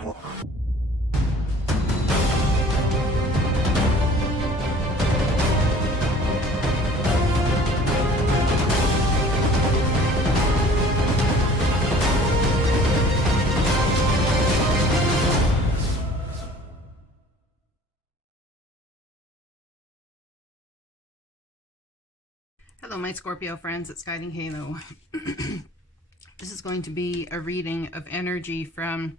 Hello, my Scorpio friends, it's Guiding Halo. This is going to be a reading of energy from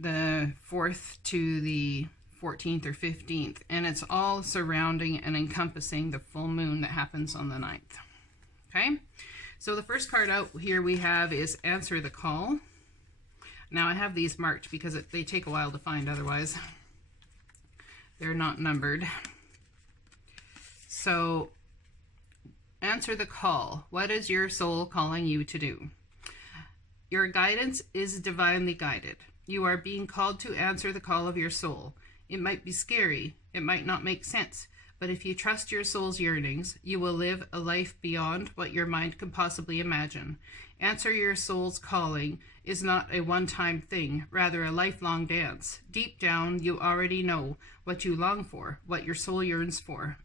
the 4th to the 14th or 15th, and it's all surrounding and encompassing the full moon that happens on the 9th. Okay, so the first card out here we have is Answer the Call. Now I have these marked because they take a while to find, otherwise they're not numbered. So, answer the call. What is your soul calling you to do? Your guidance is divinely guided. You are being called to answer the call of your soul. It might be scary. It might not make sense. But if you trust your soul's yearnings, you will live a life beyond what your mind can possibly imagine. Answer your soul's calling is not a one-time thing, rather a lifelong dance. Deep down, you already know what you long for, what your soul yearns for.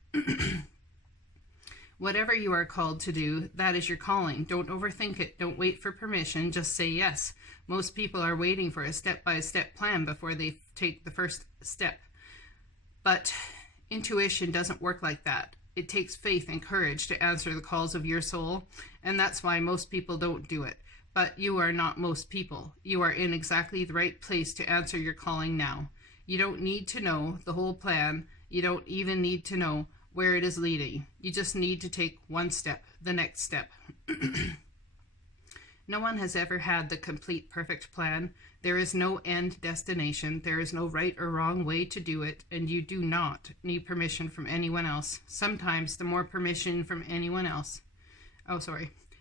Whatever you are called to do, that is your calling. Don't overthink it. Don't wait for permission. Just say yes. Most people are waiting for a step-by-step plan before they take the first step. But intuition doesn't work like that. It takes faith and courage to answer the calls of your soul, and that's why most people don't do it. But you are not most people. You are in exactly the right place to answer your calling now. You don't need to know the whole plan. You don't even need to know where it is leading. You just need to take one step, the next step. No one has ever had the complete perfect plan. There is no end destination. There is no right or wrong way to do it, and you do not need permission from anyone else. Sometimes the more permission from anyone else,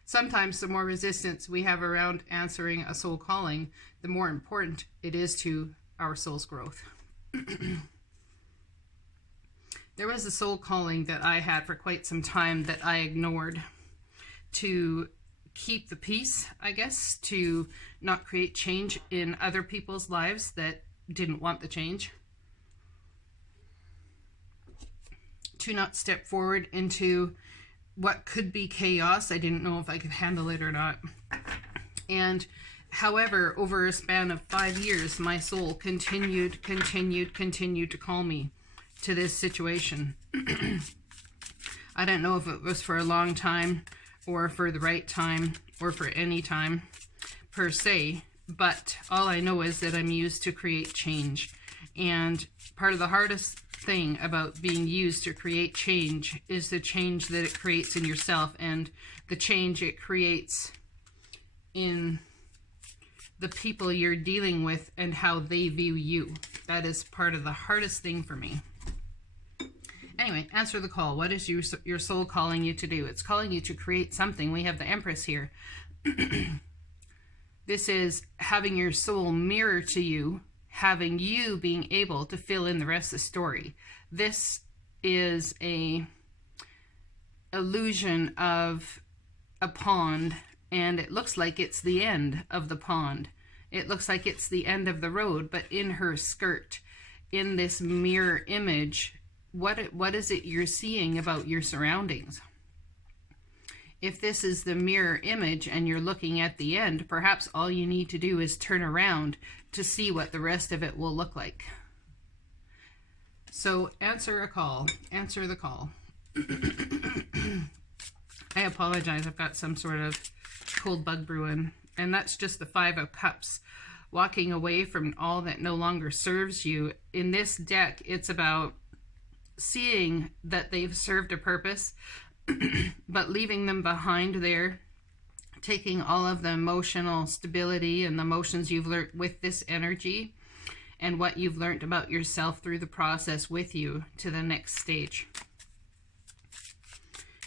sometimes the more resistance we have around answering a soul calling, the more important it is to our soul's growth. There was a soul calling that I had for quite some time that I ignored, to keep the peace, I guess, to not create change in other people's lives that didn't want the change, to not step forward into what could be chaos. I didn't know if I could handle it or not. And however, over a span of 5 years, my soul continued to call me to this situation. I don't know if it was for a long time or for the right time or for any time per se, but all I know is that I'm used to create change. And part of the hardest thing about being used to create change is the change that it creates in yourself and the change it creates in the people you're dealing with and how they view you. That is part of the hardest thing for me. Anyway, answer the call. What is your soul calling you to do? It's calling you to create something. We have the Empress here. This is having your soul mirror to you, having you being able to fill in the rest of the story. This is a illusion of a pond, and it looks like it's the end of the pond. It looks like it's the end of the road, but in her skirt, in this mirror image, what is it you're seeing about your surroundings? If this is the mirror image and you're looking at the end, perhaps all you need to do is turn around to see what the rest of it will look like. So answer a call. Answer the call. I apologize. I've got some sort of cold bug brewing. And that's just the 5 of Cups. Walking away from all that no longer serves you. In this deck, it's about seeing that they've served a purpose, but leaving them behind there, taking all of the emotional stability and the emotions you've learned with this energy and what you've learned about yourself through the process with you to the next stage.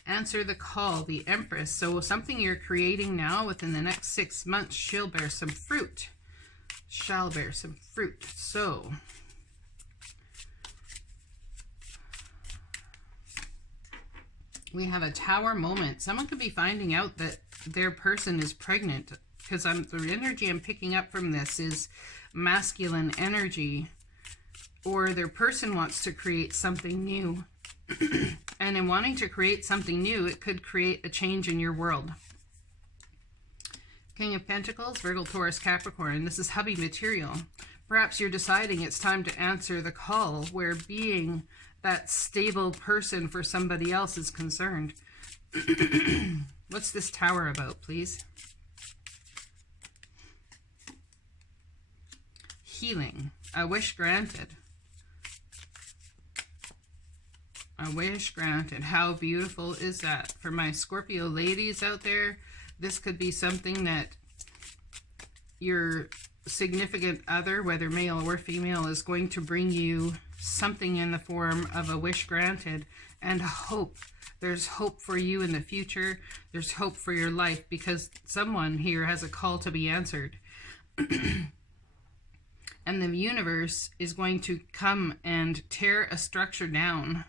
Answer the call, the Empress. So something you're creating now within the next 6 months shall bear some fruit. Shall bear some fruit. So we have a Tower moment. Someone could be finding out that their person is pregnant because the energy I'm picking up from this is masculine energy, or their person wants to create something new. And in wanting to create something new, it could create a change in your world. King of Pentacles, Virgo, Taurus, Capricorn. This is hubby material. Perhaps you're deciding it's time to answer the call where being that stable person for somebody else is concerned. What's this Tower about, please? Healing. A wish granted. A wish granted. How beautiful is that? For my Scorpio ladies out there, this could be something that your significant other, whether male or female, is going to bring you something in the form of a wish granted and hope. There's hope for you in the future. There's hope for your life because someone here has a call to be answered. And the universe is going to come and tear a structure down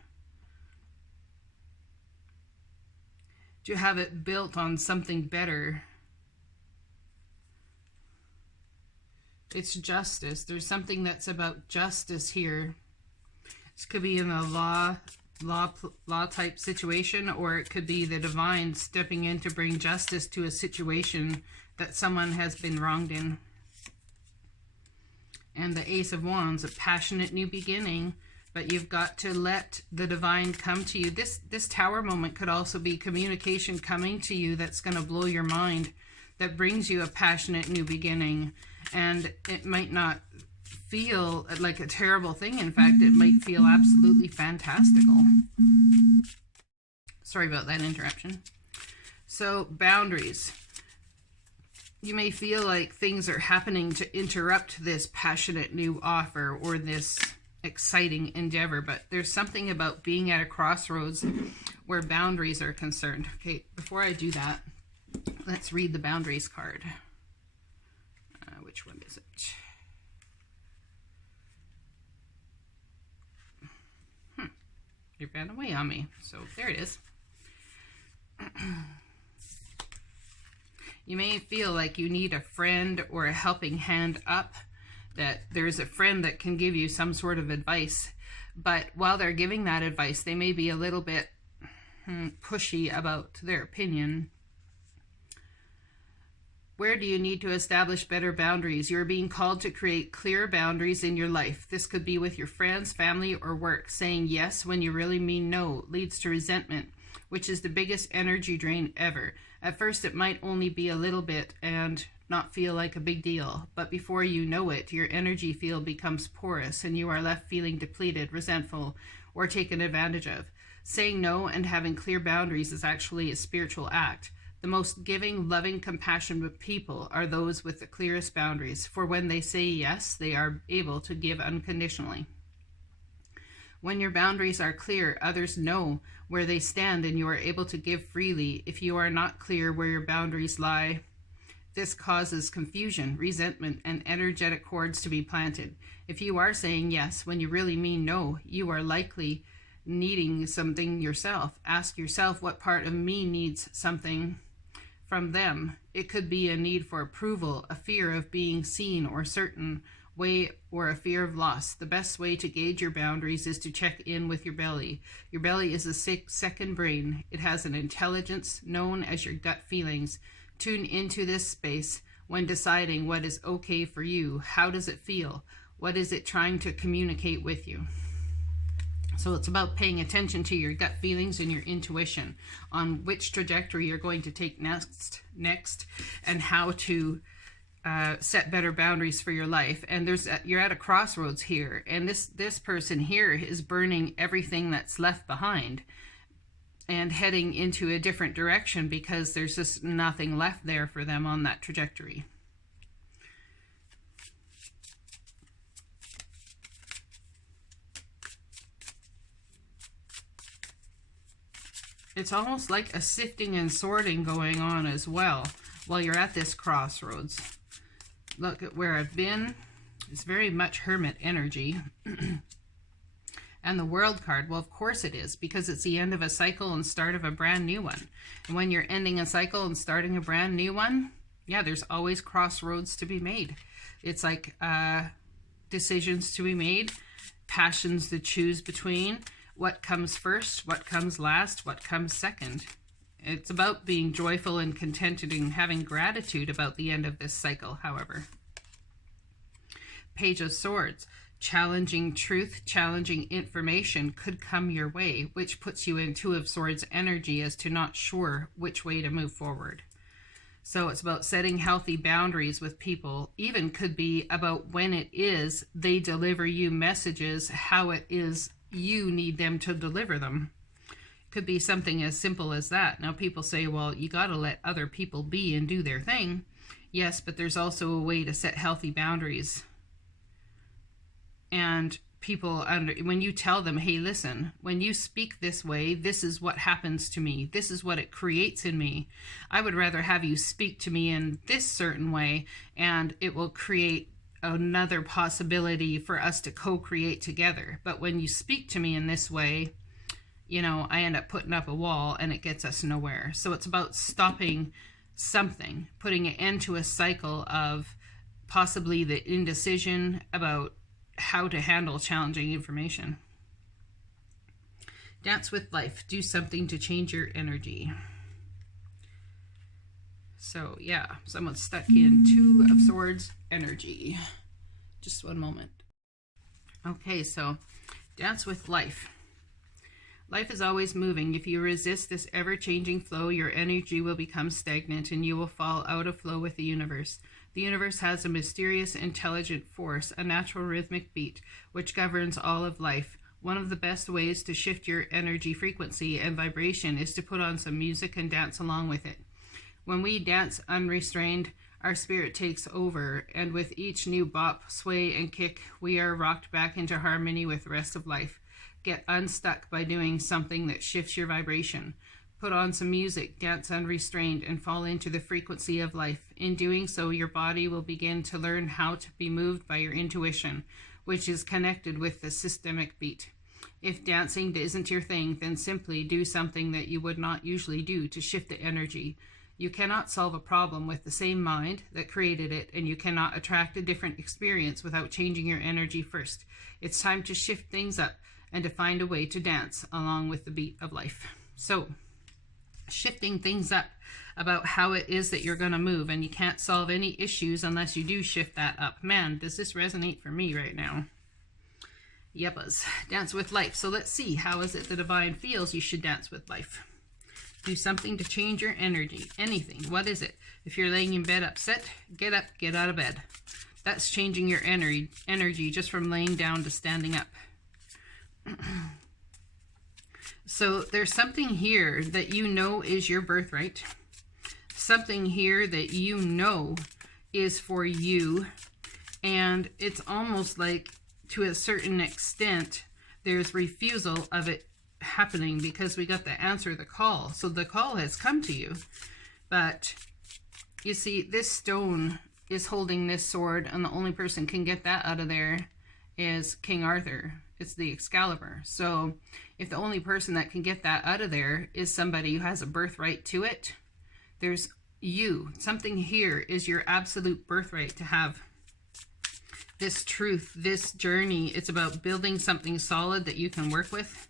to have it built on something better. It's justice. There's something that's about justice here. This could be in a law type situation, or it could be the divine stepping in to bring justice to a situation that someone has been wronged in. And the Ace of Wands, a passionate new beginning, but you've got to let the divine come to you. This Tower moment could also be communication coming to you that's going to blow your mind, that brings you a passionate new beginning. And it might not feel like a terrible thing. In fact, it might feel absolutely fantastical. Sorry about that interruption. So, boundaries. You may feel like things are happening to interrupt this passionate new offer or this exciting endeavor, but there's something about being at a crossroads where boundaries are concerned. Okay, before I do that, let's read the boundaries card. Which one is it? It ran away on me. So there it is. You may feel like you need a friend or a helping hand up, that there's a friend that can give you some sort of advice. But while they're giving that advice, they may be a little bit pushy about their opinion. Where do you need to establish better boundaries? You're being called to create clear boundaries in your life. This could be with your friends, family, or work. Saying yes when you really mean no leads to resentment, which is the biggest energy drain ever. At first, it might only be a little bit and not feel like a big deal, but before you know it, your energy field becomes porous and you are left feeling depleted, resentful, or taken advantage of. Saying no and having clear boundaries is actually a spiritual act. The most giving, loving, compassionate people are those with the clearest boundaries, for when they say yes, they are able to give unconditionally. When your boundaries are clear, others know where they stand and you are able to give freely. If you are not clear where your boundaries lie, this causes confusion, resentment, and energetic cords to be planted. If you are saying yes when you really mean no, you are likely needing something yourself. Ask yourself, what part of me needs something from them? It could be a need for approval, a fear of being seen or certain way, or a fear of loss. The best way to gauge your boundaries is to check in with your belly. Your belly is a second brain. It has an intelligence known as your gut feelings. Tune into this space when deciding what is okay for you. How does it feel? What is it trying to communicate with you? So it's about paying attention to your gut feelings and your intuition on which trajectory you're going to take next, and how to set better boundaries for your life. And you're at a crossroads here, and this person here is burning everything that's left behind and heading into a different direction because there's just nothing left there for them on that trajectory. It's almost like a sifting and sorting going on as well while you're at this crossroads. Look at where I've been. It's very much Hermit energy. And the World card, well, of course it is, because it's the end of a cycle and start of a brand new one. And when you're ending a cycle and starting a brand new one, Yeah, there's always crossroads to be made. It's like decisions to be made, passions to choose between, what comes first, what comes last, what comes second. It's about being joyful and contented and having gratitude about the end of this cycle, however. Page of Swords. Challenging truth, challenging information could come your way, which puts you in Two of Swords energy as to not sure which way to move forward. So it's about setting healthy boundaries with people. Even could be about when it is they deliver you messages, how it is you need them to deliver them. Could be something as simple as that. Now people say, well, you got to let other people be and do their thing. Yes, but there's also a way to set healthy boundaries. And people, when you tell them, hey, listen, when you speak this way, this is what happens to me. This is what it creates in me. I would rather have you speak to me in this certain way, and it will create another possibility for us to co-create together. But when you speak to me in this way, you know, I end up putting up a wall and it gets us nowhere. So it's about stopping something, putting an end to a cycle of possibly the indecision about how to handle challenging information. Dance with life. Do something to change your energy. So yeah, someone's stuck in Two of Swords energy. Just one moment. Okay, so dance with life. Life is always moving. If you resist this ever-changing flow, your energy will become stagnant and you will fall out of flow with the universe. The universe has a mysterious, intelligent force, a natural rhythmic beat, which governs all of life. One of the best ways to shift your energy frequency and vibration is to put on some music and dance along with it. When we dance unrestrained, our spirit takes over, and with each new bop, sway, and kick, we are rocked back into harmony with the rest of life. Get unstuck by doing something that shifts your vibration. Put on some music, dance unrestrained, and fall into the frequency of life. In doing so, your body will begin to learn how to be moved by your intuition, which is connected with the systemic beat. If dancing isn't your thing, then simply do something that you would not usually do to shift the energy. You cannot solve a problem with the same mind that created it, and you cannot attract a different experience without changing your energy first. It's time to shift things up and to find a way to dance along with the beat of life. So, shifting things up about how it is that you're going to move, and you can't solve any issues unless you do shift that up. Man, does this resonate for me right now? Yeppers. Dance with life. So let's see, how is it the divine feels you should dance with life? Do something to change your energy. Anything. What is it? If you're laying in bed upset, get up, get out of bed. That's changing your energy just from laying down to standing up. So there's something here that you know is your birthright. Something here that you know is for you. And it's almost like, to a certain extent, there's refusal of it happening because we got the answer, the call. So the call has come to you. But you see, this stone is holding this sword, and the only person can get that out of there is King Arthur. It's the Excalibur. So if the only person that can get that out of there is somebody who has a birthright to it, there's you. Something here is your absolute birthright to have this truth, this journey. It's about building something solid that you can work with,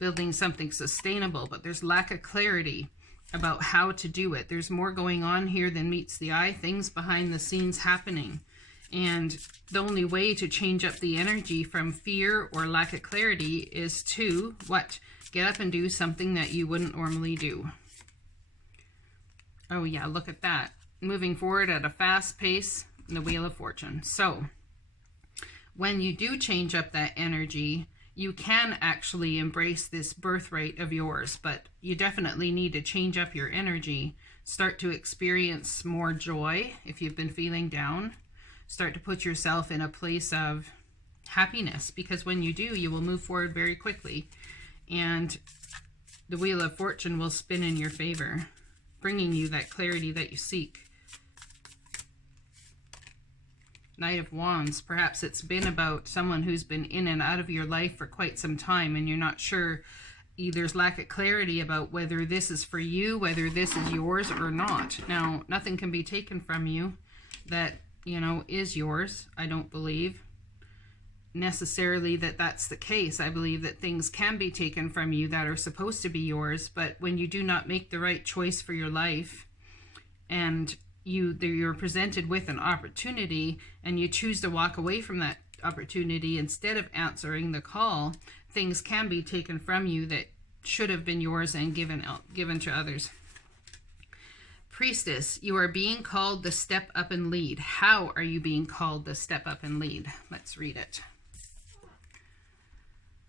building something sustainable, but there's lack of clarity about how to do it. There's more going on here than meets the eye, things behind the scenes happening. And the only way to change up the energy from fear or lack of clarity is to, what? Get up and do something that you wouldn't normally do. Oh yeah, look at that. Moving forward at a fast pace, the Wheel of Fortune. So when you do change up that energy, you can actually embrace this birthright of yours, but you definitely need to change up your energy. Start to experience more joy if you've been feeling down. Start to put yourself in a place of happiness, because when you do, you will move forward very quickly, and the Wheel of Fortune will spin in your favor, bringing you that clarity that you seek. Knight of Wands. Perhaps it's been about someone who's been in and out of your life for quite some time, and you're not sure there's lack of clarity about whether this is for you, whether this is yours or not. Now, nothing can be taken from you that, you know, is yours. I don't believe necessarily that that's the case. I believe that things can be taken from you that are supposed to be yours, but when you do not make the right choice for your life, and you're presented with an opportunity and you choose to walk away from that opportunity instead of answering the call, things can be taken from you that should have been yours and given to others. Priestess, you are being called to step up and lead. How are you being called to step up and lead? Let's read it.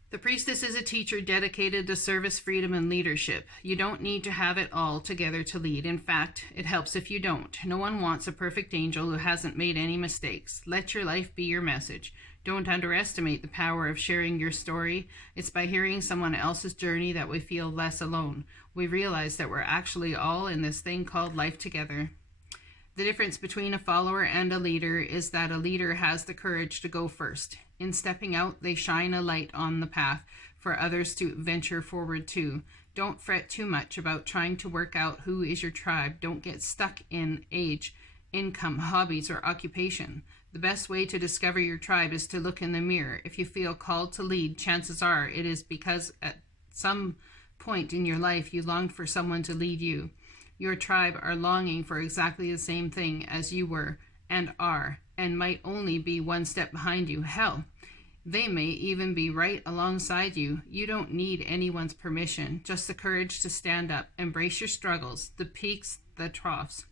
The priestess is a teacher dedicated to service, freedom, and leadership. You don't need to have it all together to lead. In fact, it helps if you don't. No one wants a perfect angel who hasn't made any mistakes. Let your life be your message. Don't underestimate the power of sharing your story. It's by hearing someone else's journey that we feel less alone. We realize that we're actually all in this thing called life together. The difference between a follower and a leader is that a leader has the courage to go first. In stepping out, they shine a light on the path for others to venture forward to. Don't fret too much about trying to work out who is your tribe. Don't get stuck in age, income, hobbies, or occupation. The best way to discover your tribe is to look in the mirror. If you feel called to lead, chances are it is because at some point in your life you longed for someone to lead you. Your tribe are longing for exactly the same thing as you were and are, and might only be one step behind you. Hell, they may even be right alongside you. You don't need anyone's permission, just the courage to stand up, embrace your struggles, the peaks, the troughs.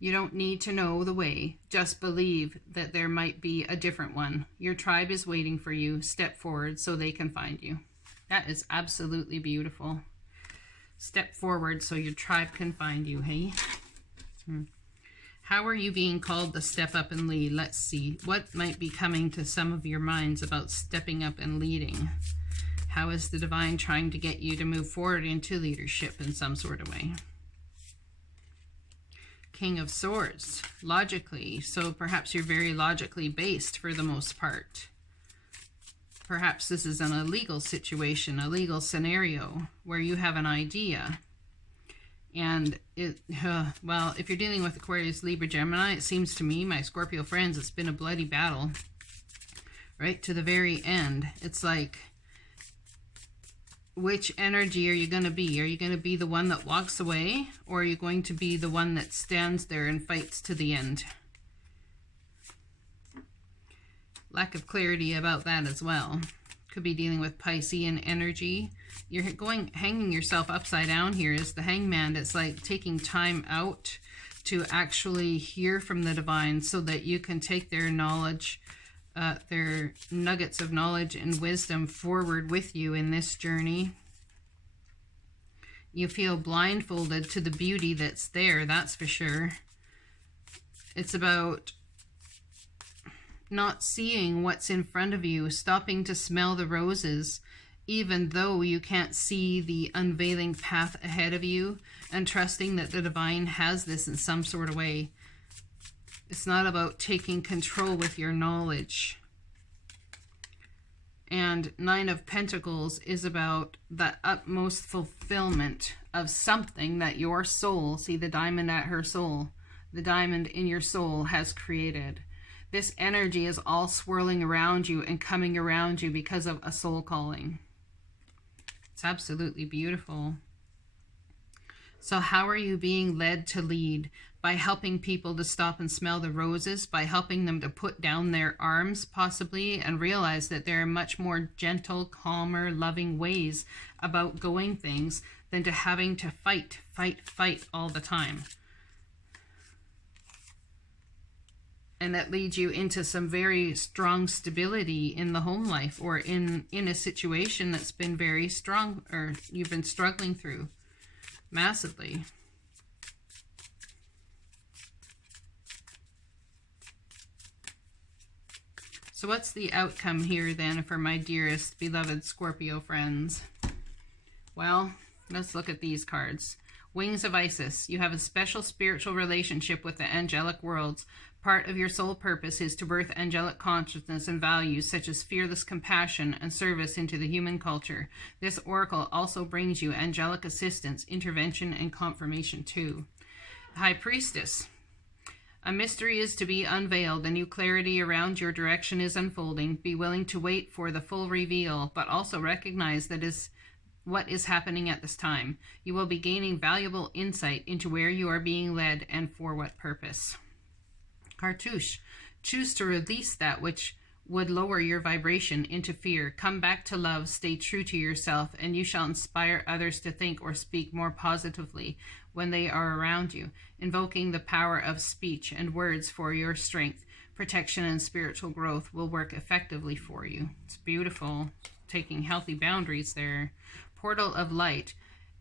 You don't need to know the way, just believe that there might be a different one. Your tribe is waiting for you. Step forward so they can find you. That is absolutely beautiful. Step forward so your tribe can find you, hey? How are you being called to step up and lead? Let's see. What might be coming to some of your minds about stepping up and leading? How is the divine trying to get you to move forward into leadership in some sort of way? King of Swords, logically. So perhaps you're very logically based for the most part. Perhaps this is an illegal situation, a legal scenario where you have an idea. And well, if you're dealing with Aquarius, Libra, Gemini, it seems to me, my Scorpio friends, it's been a bloody battle right to the very end. It's like, which energy are you going to be? Are you going to be the one that walks away, or are you going to be the one that stands there and fights to the end? Lack of clarity about that as well. Could be dealing with Piscean energy. You're hanging yourself upside down here is the Hangman. It's like taking time out to actually hear from the divine so that you can take their knowledge, their nuggets of knowledge and wisdom forward with you in this journey. You feel blindfolded to the beauty that's there, that's for sure. It's about not seeing what's in front of you, stopping to smell the roses, even though you can't see the unveiling path ahead of you, and trusting that the divine has this in some sort of way. It's not about taking control with your knowledge. And Nine of Pentacles is about the utmost fulfillment of something that your soul, see the diamond at her soul, the diamond in your soul has created. This energy is all swirling around you and coming around you because of a soul calling. It's absolutely beautiful. So how are you being led to lead? By helping people to stop and smell the roses, by helping them to put down their arms possibly and realize that there are much more gentle, calmer, loving ways about going things than to having to fight all the time. And that leads you into some very strong stability in the home life, or in a situation that's been very strong, or you've been struggling through massively. So what's the outcome here then for my dearest beloved Scorpio friends? Well, let's look at these cards. Wings of Isis. You have a special spiritual relationship with the angelic worlds. Part of your soul purpose is to birth angelic consciousness and values such as fearless compassion and service into the human culture. This oracle also brings you angelic assistance, intervention, and confirmation too. High Priestess. A mystery is to be unveiled. A new clarity around your direction is unfolding. Be willing to wait for the full reveal, but also recognize that is what is happening at this time. You will be gaining valuable insight into where you are being led and for what purpose. Cartouche. Choose to release that which would lower your vibration into fear. Come back to love, stay true to yourself, and you shall inspire others to think or speak more positively when they are around you, invoking the power of speech and words for your strength. Protection and spiritual growth will work effectively for you. It's beautiful. Taking healthy boundaries there. Portal of Light.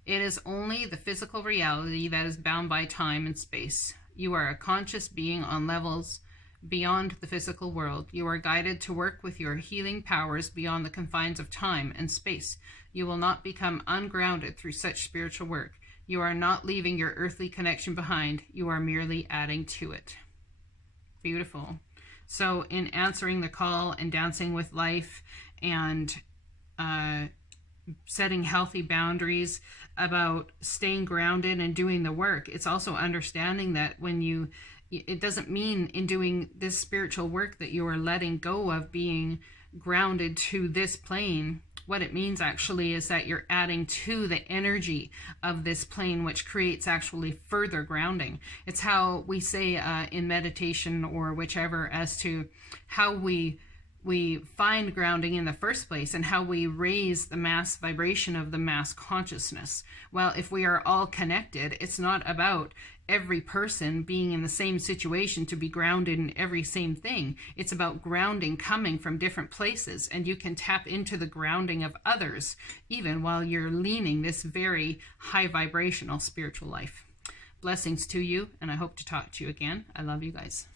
It is only the physical reality that is bound by time and space. You are a conscious being on levels beyond the physical world. You are guided to work with your healing powers beyond the confines of time and space. You will not become ungrounded through such spiritual work. You are not leaving your earthly connection behind. You are merely adding to it. Beautiful. So in answering the call and dancing with life and setting healthy boundaries about staying grounded and doing the work, it's also understanding that it doesn't mean in doing this spiritual work that you are letting go of being grounded to this plane. What it means actually is that you're adding to the energy of this plane, which creates actually further grounding. It's how we say in meditation or whichever as to how we find grounding in the first place and how we raise the mass vibration of the mass consciousness. Well, if we are all connected, it's not about every person being in the same situation to be grounded in every same thing. It's about grounding coming from different places, and you can tap into the grounding of others even while you're leading this very high vibrational spiritual life. Blessings to you, and I hope to talk to you again. I love you guys.